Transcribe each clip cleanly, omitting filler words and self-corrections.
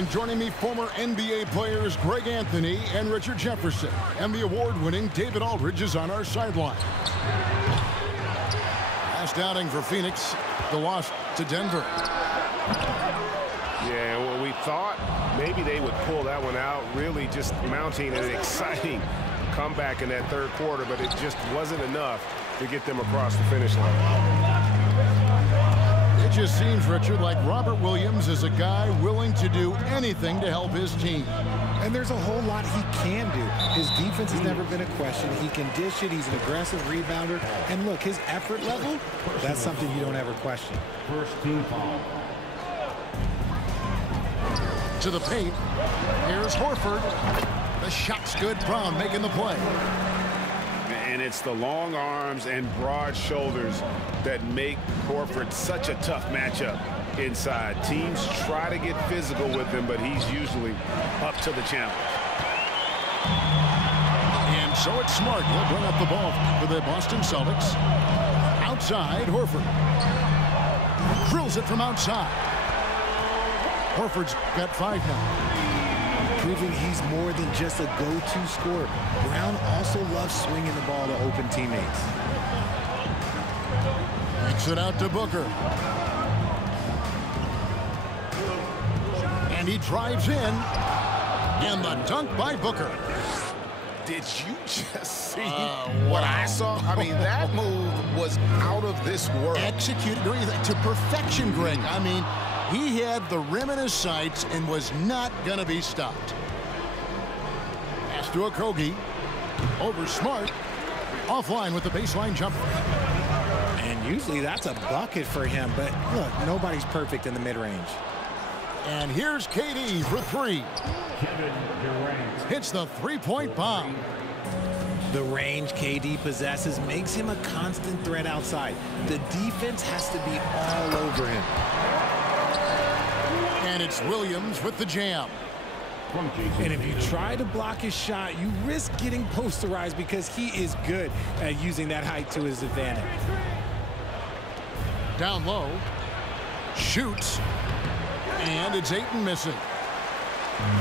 And joining me, former NBA players Greg Anthony and Richard Jefferson. And the award-winning David Aldridge is on our sideline. Last outing for Phoenix, the loss to Denver. Yeah, well, we thought maybe they would pull that one out, really just mounting an exciting comeback in that third quarter, but it just wasn't enough to get them across the finish line. It just seems, Richard, like Robert Williams is a guy willing to do anything to help his team. And there's a whole lot he can do. His defense has never been a question. He can dish it. He's an aggressive rebounder. And look, his effort level, that's something you don't ever question. First team foul. To the paint. Here's Horford. The shot's good. Brown making the play. And it's the long arms and broad shoulders that make Horford such a tough matchup inside. Teams try to get physical with him, but he's usually up to the challenge. And so it's Smart. He'll bring up the ball for the Boston Celtics. Outside, Horford. Drills it from outside. Horford's got 5 now. Proving he's more than just a go-to scorer. Brown also loves swinging the ball to open teammates. Kicks it out to Booker. And he drives in. And the dunk by Booker. Did you just see what I saw? I mean, that move was out of this world. Executed to perfection, Greg. I mean, he had the rim in his sights and was not going to be stopped. Pass to Okogie. Over Smart. Offline with the baseline jumper. And usually that's a bucket for him, but look, nobody's perfect in the mid-range. And here's KD for 3. Kevin Durant. Hits the three-point bomb. The range KD possesses makes him a constant threat outside. The defense has to be all over him. And it's Williams with the jam. And if you try to block his shot, you risk getting posterized because he is good at using that height to his advantage. Down low. Shoots. And it's Ayton missing.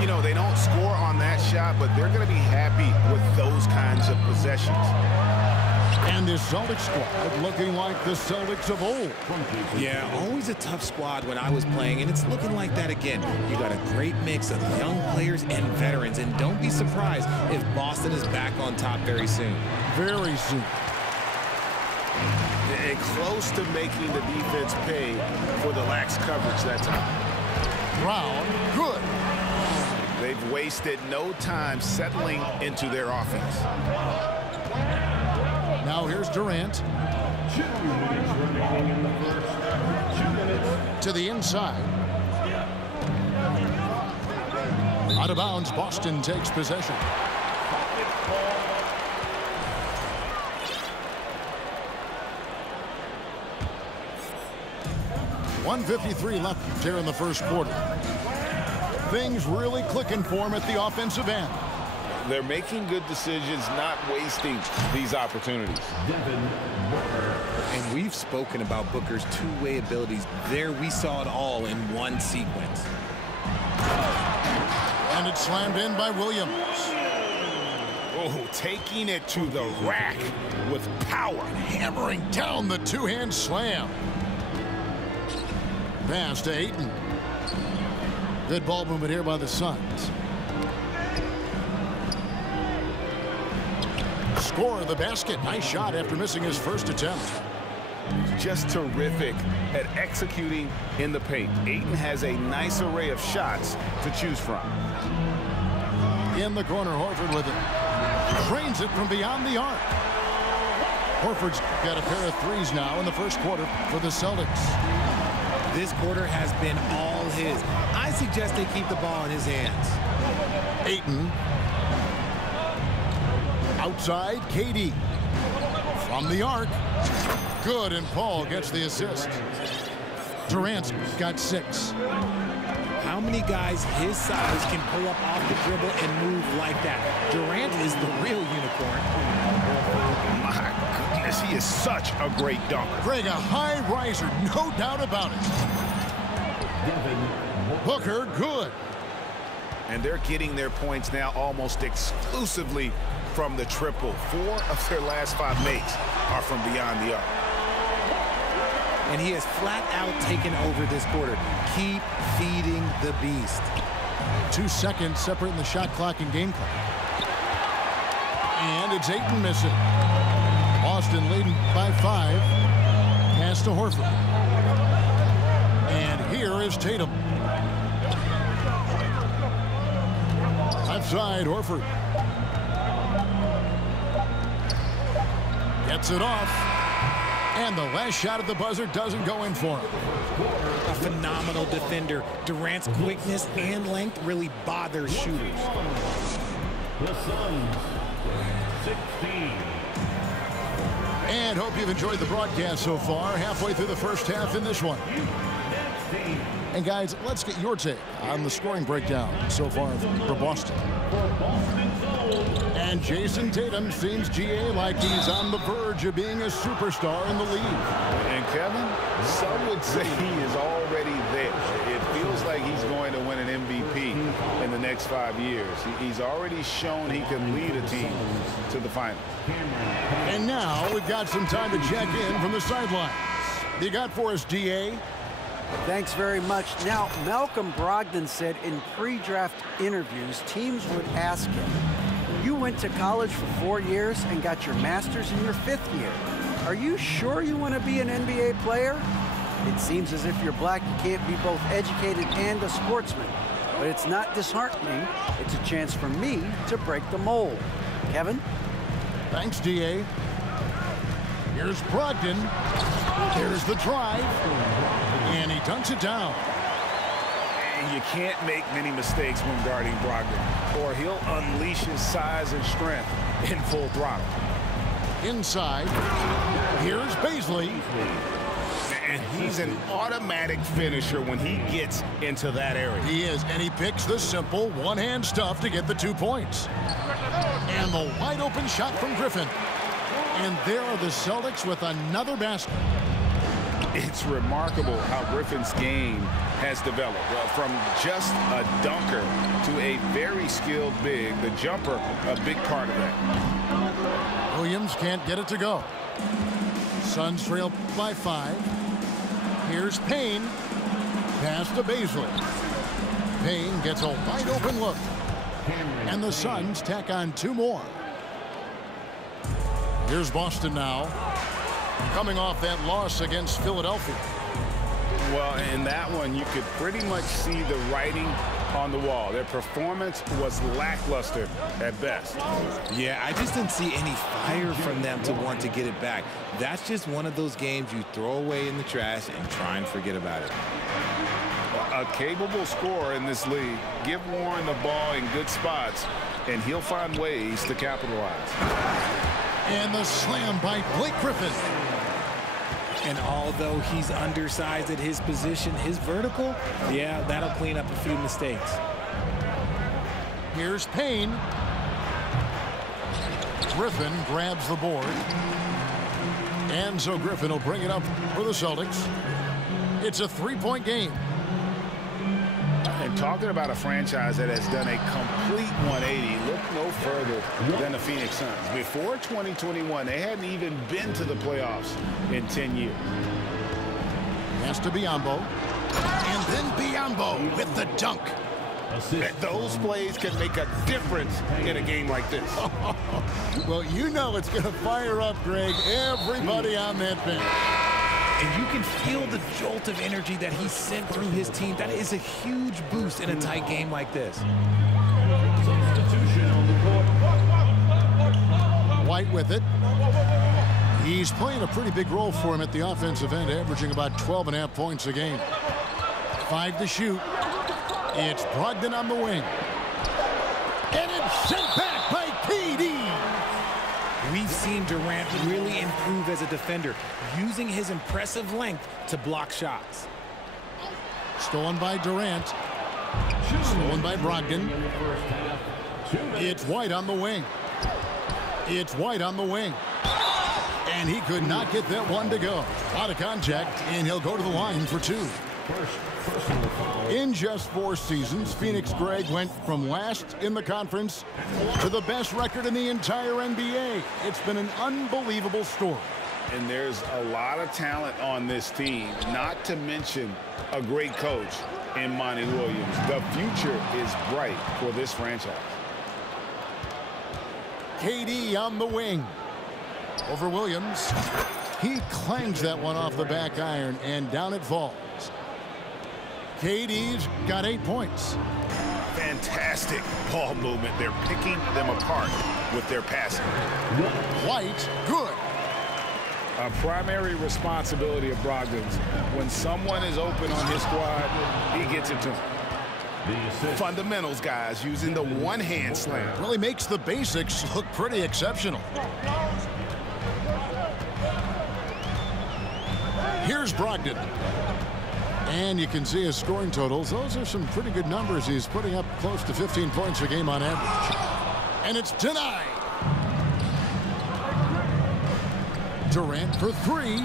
You know, they don't score on that shot, but they're going to be happy with those kinds of possessions. And this Celtics squad looking like the Celtics of old. Yeah, always a tough squad when I was playing, and it's looking like that again. You got a great mix of young players and veterans, and don't be surprised if Boston is back on top very soon. Very soon. And close to making the defense pay for the lax coverage that time. Brown, good. They've wasted no time settling into their offense. Now here's Durant. 2 minutes remaining in the first. 2 minutes. To the inside. Out of bounds, Boston takes possession. 1:53 left here in the first quarter. Things really clicking for him at the offensive end. They're making good decisions, not wasting these opportunities. And we've spoken about Booker's two-way abilities. There we saw it all in one sequence. And it's slammed in by Williams. Oh, taking it to the rack with power. Hammering down the two-hand slam. Pass to Ayton. Good ball movement here by the Suns. Score of the basket. Nice shot after missing his first attempt. Just terrific at executing in the paint. Ayton has a nice array of shots to choose from. In the corner, Horford with it. Drains it from beyond the arc. Horford's got a pair of threes now in the first quarter for the Celtics. This quarter has been all his. I suggest they keep the ball in his hands. Ayton. Outside, KD. From the arc. Good, and Paul gets the assist. Durant's got 6. How many guys his size can pull up off the dribble and move like that? Durant is the real unicorn. My goodness, he is such a great dunker. Greg, a high riser, no doubt about it. Booker, good. and they're getting their points now almost exclusively from the triple. 4 of their last 5 makes are from beyond the arc. And he has flat out taken over this quarter. Keep feeding the beast. 2 seconds separating the shot clock and game clock. And it's Ayton missing. Boston leading by 5. Pass to Horford. And here is Tatum. Left side, Horford. Gets it off. And the last shot at the buzzer doesn't go in for him. A phenomenal defender. Durant's quickness and length really bother shooters. The Suns, 16. And hope you've enjoyed the broadcast so far. Halfway through the first half in this one. And guys, let's get your take on the scoring breakdown so far for Boston. And Jason Tatum seems, GA, like he's on the verge of being a superstar in the league. And Kevin, some would say he is already there. It feels like he's going to win an MVP in the next 5 years. He's already shown he can lead a team to the finals. And now we've got some time to check in from the sidelines. You got for us, GA? Thanks very much. Now, Malcolm Brogdon said in pre-draft interviews, teams would ask him, you went to college for 4 years and got your master's in your 5th year. Are you sure you want to be an NBA player? It seems as if you're black, you can't be both educated and a sportsman. But it's not disheartening. It's a chance for me to break the mold. Kevin? Thanks, DA. Here's Brogdon. Here's the drive. And he dunks it down. And you can't make many mistakes when guarding Brogdon, or he'll unleash his size and strength in full throttle. Inside. Here's Bazley. And he's an automatic finisher when he gets into that area. He is, and he picks the simple one-hand stuff to get the 2 points. And the wide-open shot from Griffin. And there are the Celtics with another basket. It's remarkable how Griffin's game has developed. From just a dunker to a very skilled big. The jumper, a big part of that. Williams can't get it to go. Suns trail by 5. Here's Payne. Pass to Bazley. Payne gets a wide-open look. And the Suns tack on 2 more. Here's Boston now, coming off that loss against Philadelphia. Well, in that one, you could pretty much see the writing on the wall. Their performance was lackluster at best. Yeah, I just didn't see any fire from them to want to get it back. That's just one of those games you throw away in the trash and try and forget about it. A capable scorer in this league. Give Warren the ball in good spots, and he'll find ways to capitalize. And the slam by Blake Griffin. And although he's undersized at his position, his vertical, yeah, that'll clean up a few mistakes. Here's Payne. Griffin grabs the board. And so Griffin will bring it up for the Celtics. It's a 3-point game. And talking about a franchise that has done a complete 180, look no further than the Phoenix Suns. Before 2021, they hadn't even been to the playoffs in 10 years. Pass to Biyombo. And then Biyombo with the dunk. Those plays can make a difference in a game like this. Well, you know it's going to fire up, Greg, everybody on that bench. And you can feel the jolt of energy that he sent through his team. That is a huge boost in a tight game like this. Substitution on the court. White with it. He's playing a pretty big role for him at the offensive end, averaging about 12.5 points a game. 5 to shoot. It's Brogdon on the wing. And it's sent back by KD. We've seen Durant really improve as a defender, using his impressive length to block shots. Stolen by Durant. Stolen by Brogdon. It's White on the wing. It's White on the wing. And he could not get that one to go. Out of contact, and he'll go to the line for 2. First personal foul. In just 4 seasons, Phoenix Greg went from last in the conference to the best record in the entire NBA. It's been an unbelievable story. And there's a lot of talent on this team, not to mention a great coach in Monty Williams. The future is bright for this franchise. KD on the wing. Over Williams. He clangs that one off the back iron, and down it falls. KD's got 8 points. Fantastic ball movement. They're picking them apart with their passing. White, good. A primary responsibility of Brogdon's. When someone is open on his squad, he gets it to him. Fundamentals, guys, using the one-hand slam. Really makes the basics look pretty exceptional. Here's Brogdon. And you can see his scoring totals. Those are some pretty good numbers. He's putting up close to 15 points a game on average. And it's denied. Durant for 3.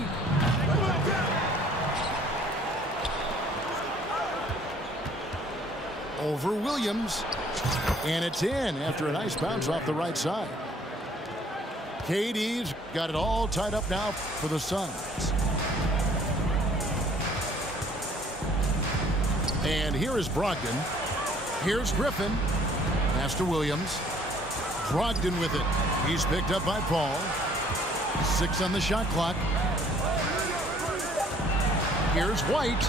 Over Williams. And it's in after a nice bounce off the right side. KD's got it all tied up now for the Suns. And here is Brogdon. Here's Griffin. Pass to Williams. Brogdon with it. He's picked up by Paul. 6 on the shot clock. Here's White.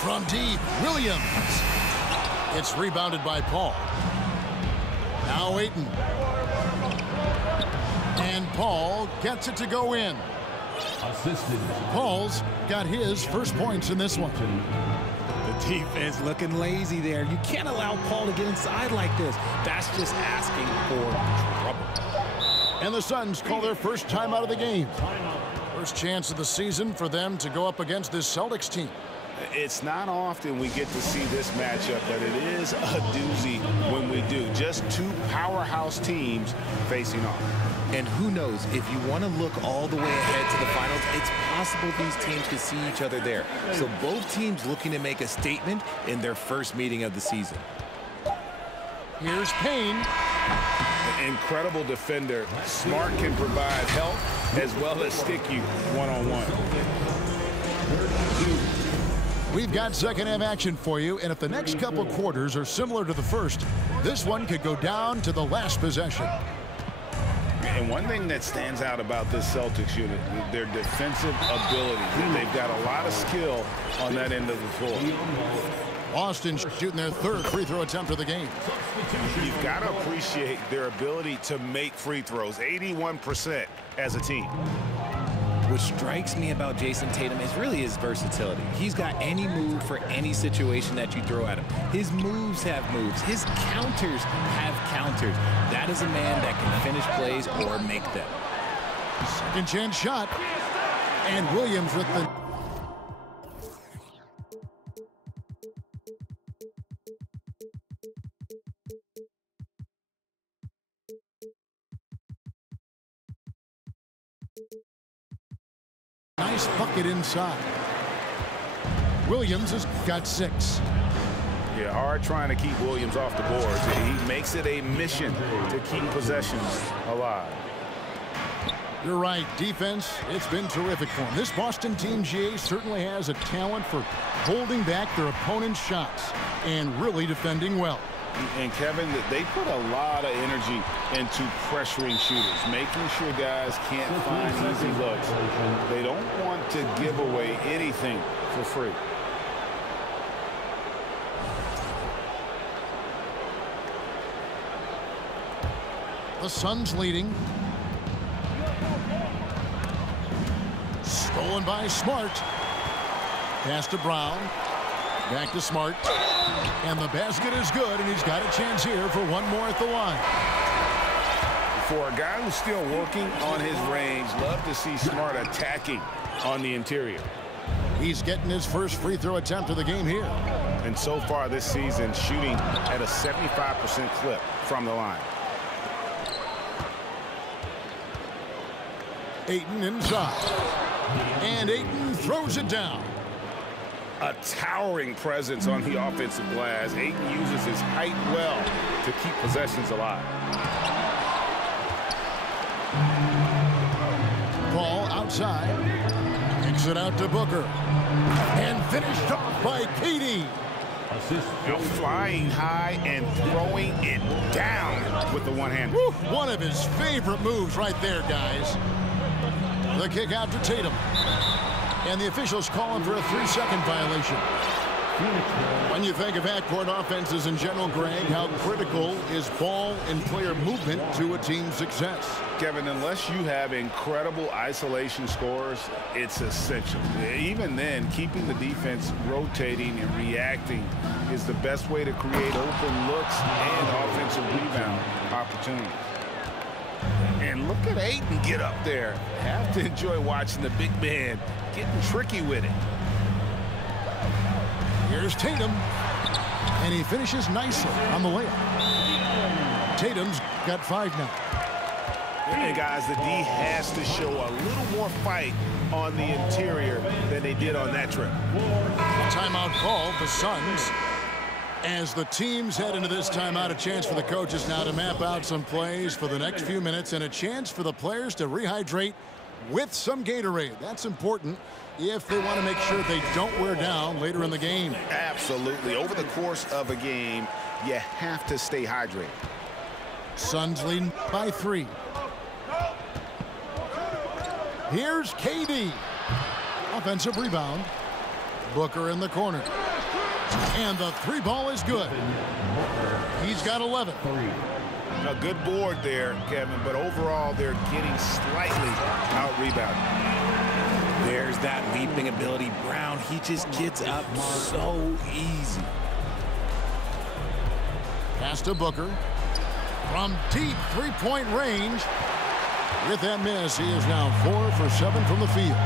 From deep, Williams. It's rebounded by Paul. Now Ayton. And Paul gets it to go in. Assisted. Paul's got his first points in this one. The defense looking lazy there. You can't allow Paul to get inside like this. That's just asking for trouble. And the Suns call their first time out of the game. First chance of the season for them to go up against this Celtics team. It's not often we get to see this matchup, but it is a doozy when we do. Just 2 powerhouse teams facing off. And who knows, if you want to look all the way ahead to the finals, it's possible these teams could see each other there. So both teams looking to make a statement in their first meeting of the season. Here's Payne. An incredible defender. Smart can provide help as well as stick you one-on-one. We've got second half action for you, and if the next couple quarters are similar to the first, this one could go down to the last possession. And one thing that stands out about this Celtics unit, their defensive ability. They've got a lot of skill on that end of the floor. Boston shooting their 3rd free throw attempt of the game. You've got to appreciate their ability to make free throws, 81% as a team. What strikes me about Jason Tatum is really his versatility. He's got any move for any situation that you throw at him. His moves have moves. His counters have counters. That is a man that can finish plays or make them. Second chance shot. And Williams with the... nice bucket inside. Williams has got 6. Yeah, hard trying to keep Williams off the boards. He makes it a mission to keep possessions alive. You're right. Defense, it's been terrific for him. This Boston team, GA, certainly has a talent for holding back their opponent's shots and really defending well. And Kevin, they put a lot of energy into pressuring shooters, making sure guys can't find easy looks. They don't want to give away anything for free. The Suns leading. Stolen by Smart. Pass to Brown. Back to Smart. And the basket is good, and he's got a chance here for one more at the line. For a guy who's still working on his range, love to see Smart attacking on the interior. He's getting his first free throw attempt of the game here. And so far this season, shooting at a 75% clip from the line. Ayton inside. And Ayton throws it down. A towering presence on the offensive glass. Ayton uses his height well to keep possessions alive. Ball outside. Kicks it out to Booker. And finished off by KD. Flying high and throwing it down with the one hand. One of his favorite moves right there, guys. The kick out to Tatum. And the officials call him for a 3-second violation. When you think of half-court offenses in general, Greg, how critical is ball and player movement to a team's success? Kevin, unless you have incredible isolation scores, it's essential. Even then, keeping the defense rotating and reacting is the best way to create open looks and offensive rebound opportunities. And look at Ayton get up there. Have to enjoy watching the big man getting tricky with it. Here's Tatum. And he finishes nicely on the layup. Tatum's got 5 now. And guys, the D has to show a little more fight on the interior than they did on that trip. Timeout call, the Suns. As the teams head into this timeout, a chance for the coaches now to map out some plays for the next few minutes and a chance for the players to rehydrate with some Gatorade. That's important if they want to make sure they don't wear down later in the game. Absolutely. Over the course of a game, you have to stay hydrated. Suns leading by 3. Here's KD. Offensive rebound. Booker in the corner. And the 3 ball is good. He's got 11. A good board there, Kevin, but overall they're getting slightly out-rebounded. There's that leaping ability. Brown, he just gets up so easy. Pass to Booker. From deep 3-point range. With that miss, he is now 4 for 7 from the field.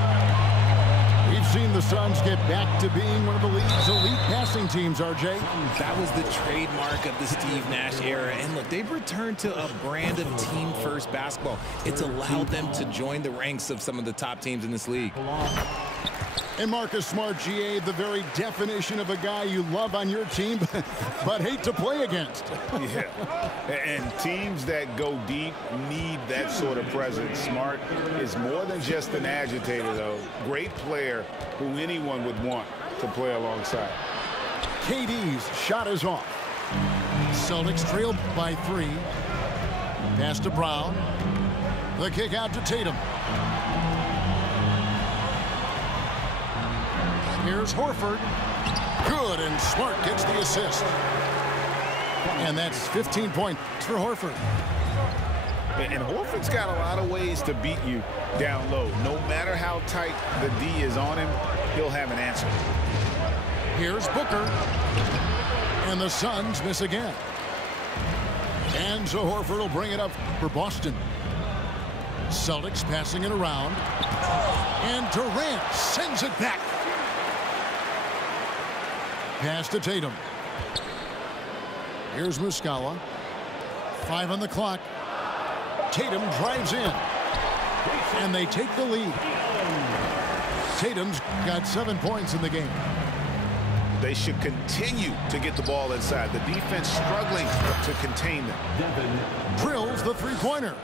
We've seen the Suns get back to being one of the league's elite passing teams, RJ. That was the trademark of the Steve Nash era. And look, they've returned to a brand of team-first basketball. It's allowed them to join the ranks of some of the top teams in this league. And Marcus Smart, GA, the very definition of a guy you love on your team, but hate to play against. Yeah, and teams that go deep need that sort of presence. Smart is more than just an agitator, though. Great player who anyone would want to play alongside. KD's shot is off. Celtics trailed by 3. Pass to Brown. The kick out to Tatum. Here's Horford. Good, and Smart gets the assist. And that's 15 points for Horford. And Horford's got a lot of ways to beat you down low. No matter how tight the D is on him, he'll have an answer. Here's Booker. And the Suns miss again. And so Horford will bring it up for Boston. Celtics passing it around. And Durant sends it back. Pass to Tatum. Here's Muscala. 5 on the clock. Tatum drives in. And they take the lead. Tatum's got 7 points in the game. They should continue to get the ball inside. The defense struggling to contain them. Drills the 3-pointer.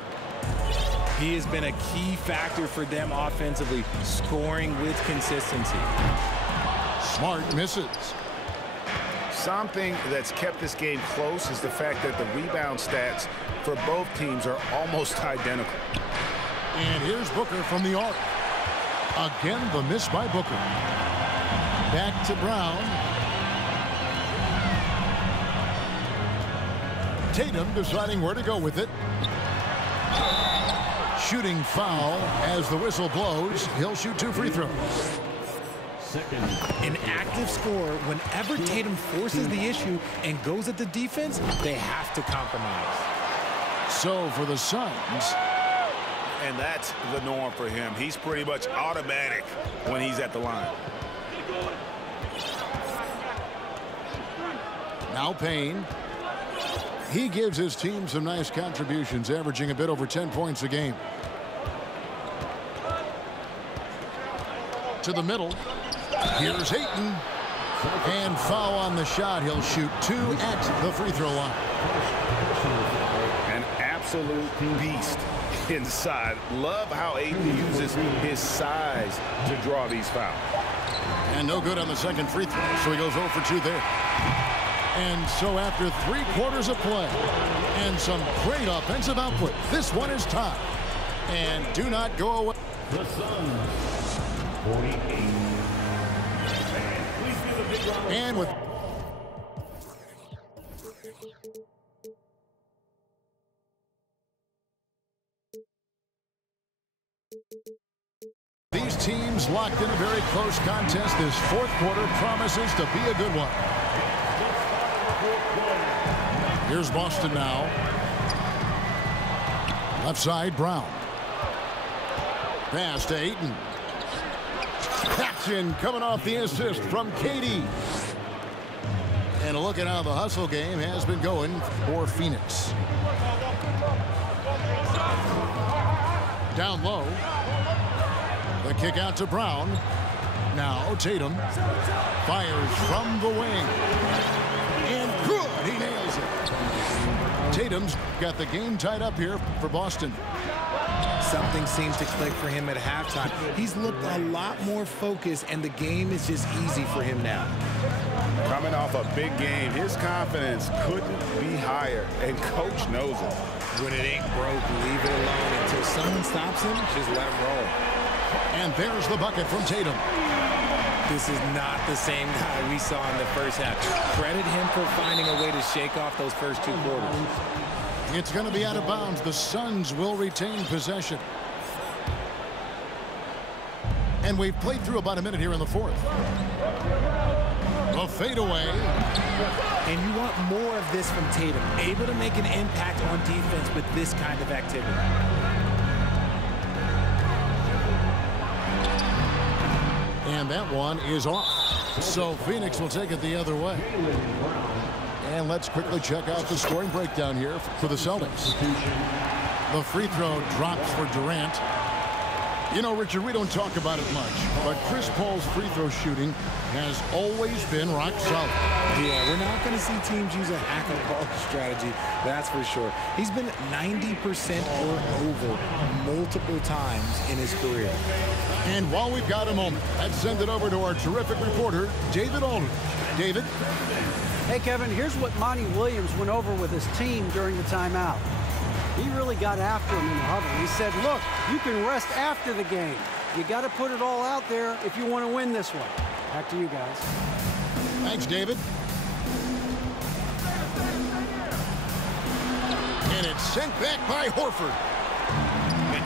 He has been a key factor for them offensively, scoring with consistency. Smart misses. Something that's kept this game close is the fact that the rebound stats for both teams are almost identical. And here's Booker from the arc. Again, the miss by Booker. Back to Brown. Tatum deciding where to go with it. Shooting foul as the whistle blows. He'll shoot 2 free throws. An active scorer, whenever Tatum forces the issue and goes at the defense, they have to compromise. So for the Suns. And that's the norm for him. He's pretty much automatic when he's at the line. Now Payne. He gives his team some nice contributions, averaging a bit over 10 points a game. To the middle. Here's Ayton. And foul on the shot. He'll shoot 2 at the free throw line. An absolute beast inside. Love how Ayton uses his size to draw these fouls. And no good on the second free throw, so he goes 0 for 2 there. And so after 3 quarters of play and some great offensive output, this one is tied. And do not go away. The Suns, 48. And with these teams locked in a very close contest, this fourth quarter promises to be a good one. Here's Boston now. Left side, Brown. Pass to Ayton. Action coming off the assist from KD. And a look at how the hustle game has been going for Phoenix. Down low. The kick out to Brown. Now Tatum fires from the wing. And good. He nails it. Tatum's got the game tied up here for Boston. Something seems to click for him at halftime. He's looked a lot more focused, and the game is just easy for him now. Coming off a big game, his confidence couldn't be higher, and coach knows it. When it ain't broke, leave it alone until someone stops him. Just let him roll. And there's the bucket from Tatum. This is not the same guy we saw in the first half. Credit him for finding a way to shake off those first 2 quarters. It's going to be out of bounds. The Suns will retain possession. And we've played through about a minute here in the fourth. A fadeaway. And you want more of this from Tatum. Able to make an impact on defense with this kind of activity. And that one is off. So Phoenix will take it the other way. And let's quickly check out the scoring breakdown here for the Celtics. The free throw drops for Durant. You know, Richard, we don't talk about it much, but Chris Paul's free throw shooting has always been rock solid. Yeah, we're not going to see teams use a hack-and-ball strategy, that's for sure. He's been 90% or over multiple times in his career. And while we've got a moment, let's send it over to our terrific reporter, David Aldridge. David? Hey, Kevin, here's what Monty Williams went over with his team during the timeout. He really got after him in the huddle. He said, look, you can rest after the game. You got to put it all out there if you want to win this one. Back to you guys. Thanks, David. And it's sent back by Horford.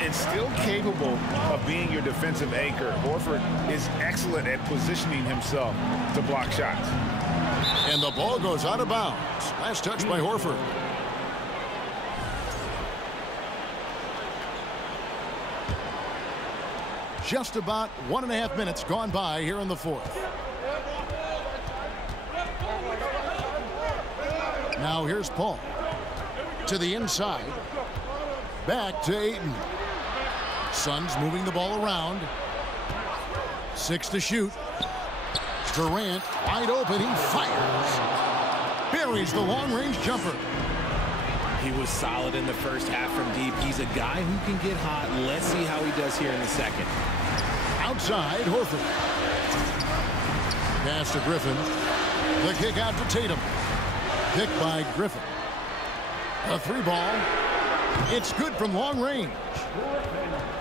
And still capable of being your defensive anchor. Horford is excellent at positioning himself to block shots. And the ball goes out of bounds. Last touch by Horford. Just about 1.5 minutes gone by here in the fourth. Now here's Paul. To the inside. Back to Ayton. Suns moving the ball around. 6 to shoot. Durant wide open. He fires. Buries the long-range jumper. He was solid in the first half from deep. He's a guy who can get hot. Let's see how he does here in the second. Outside, Horford. Pass to Griffin. The kick out to Tatum. Picked by Griffin. A 3-ball. It's good from long range.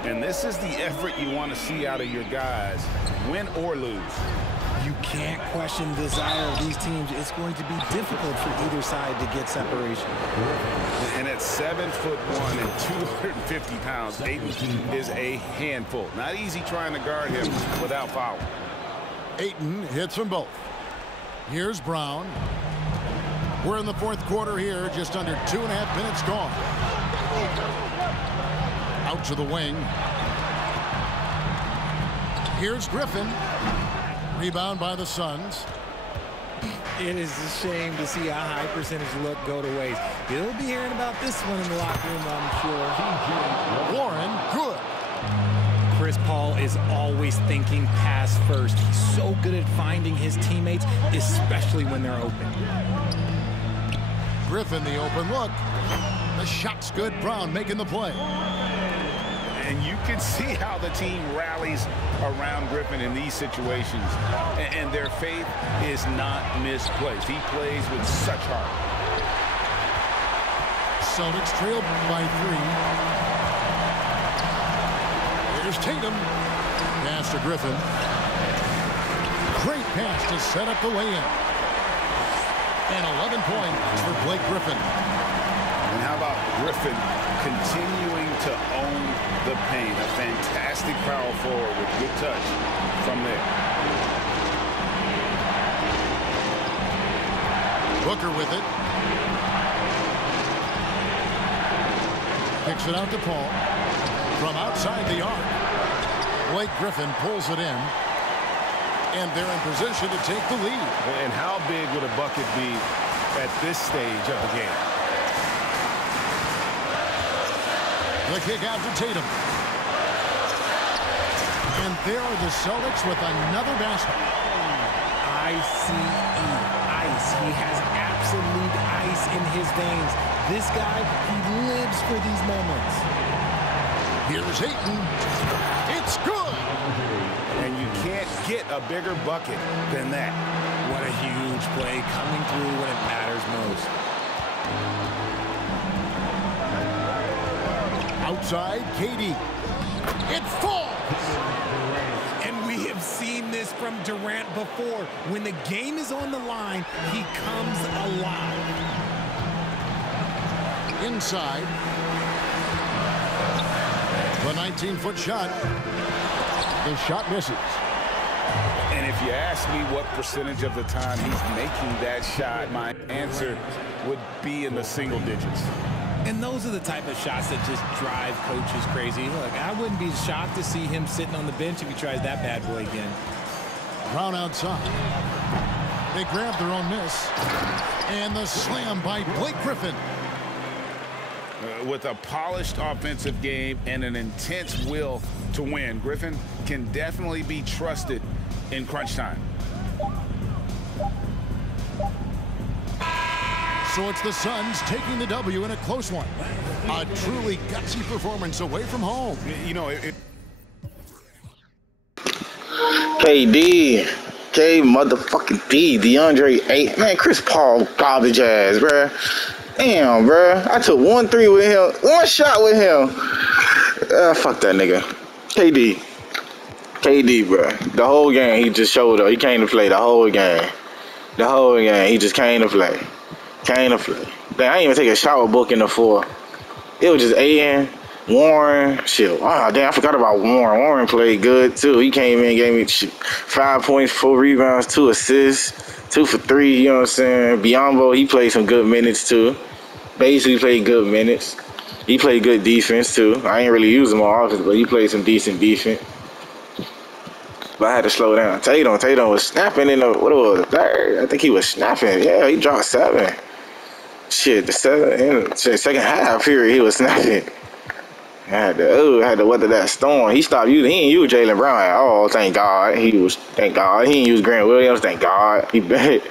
And this is the effort you want to see out of your guys, win or lose. You can't question the desire of these teams. It's going to be difficult for either side to get separation. And at 7'1" and 250 pounds, Ayton is a handful. Not easy trying to guard him without foul. Ayton hits from both. Here's Brown. We're in the fourth quarter here, just under 2.5 minutes gone. Out to the wing. Here's Griffin. Rebound by the Suns. It is a shame to see a high percentage look go to waste. He'll be hearing about this one in the locker room, I'm sure. Warren, good. Chris Paul is always thinking pass first. He's so good at finding his teammates, especially when they're open. Griffin, the open look. The shot's good. Brown making the play. And you can see how the team rallies around Griffin in these situations. And their faith is not misplaced. He plays with such heart. Celtics trailed by 3. Here's Tatum. Pass to Griffin. Great pass to set up the lay-in. And 11 points for Blake Griffin. And how about Griffin continuing to own the paint? A fantastic power forward with good touch from there. Booker with it. Kicks it out to Paul. From outside the arc. Blake Griffin pulls it in. And they're in position to take the lead. And how big would a bucket be at this stage of the game? The kick out to Tatum. And there are the Celtics with another basket. ICE. Ice. He has absolute ice in his veins. This guy, he lives for these moments. Here's Ayton. It's good. And you can't get a bigger bucket than that. What a huge play coming through when it matters most. Outside, KD. It falls. And we have seen this from Durant before. When the game is on the line, he comes alive. Inside. The 19-foot shot. The shot misses. And if you ask me what percentage of the time he's making that shot, my answer would be in the single digits. And those are the type of shots that just drive coaches crazy. Look, I wouldn't be shocked to see him sitting on the bench if he tries that bad boy again. Brown outside. They grab their own miss. And the slam by Blake Griffin. With a polished offensive game and an intense will to win, Griffin can definitely be trusted in crunch time. So it's the Suns taking the W in a close one. A truly gutsy performance away from home. You know, KD, K motherfucking D, DeAndre 8. Man, Chris Paul garbage ass, bruh. Damn, bruh. I took 1-3 with him, 1 shot with him. Fuck that nigga. KD, bruh. The whole game he just showed up. He came to play the whole game. The whole game he just came to play. Damn, I didn't even take a shower book in the 4. It was just Aiden, Warren, shit. Wow, damn, I forgot about Warren. Warren played good too. He came in, gave me 5 points, 4 rebounds, 2 assists, 2 for 3. You know what I'm saying? Biombo, he played some good minutes too. Basically played good minutes. He played good defense too. I ain't really use him on offense, but he played some decent defense. But I had to slow down. Tatum was snapping in the, what was it, 3rd? I think he was snapping. Yeah, he dropped 7. Shit, the second half period, he was snapping. I had to weather that storm. He stopped using. He didn't use Jaylen Brown at all. Thank God. Thank God. He didn't use Grant Williams. Thank God. He bet.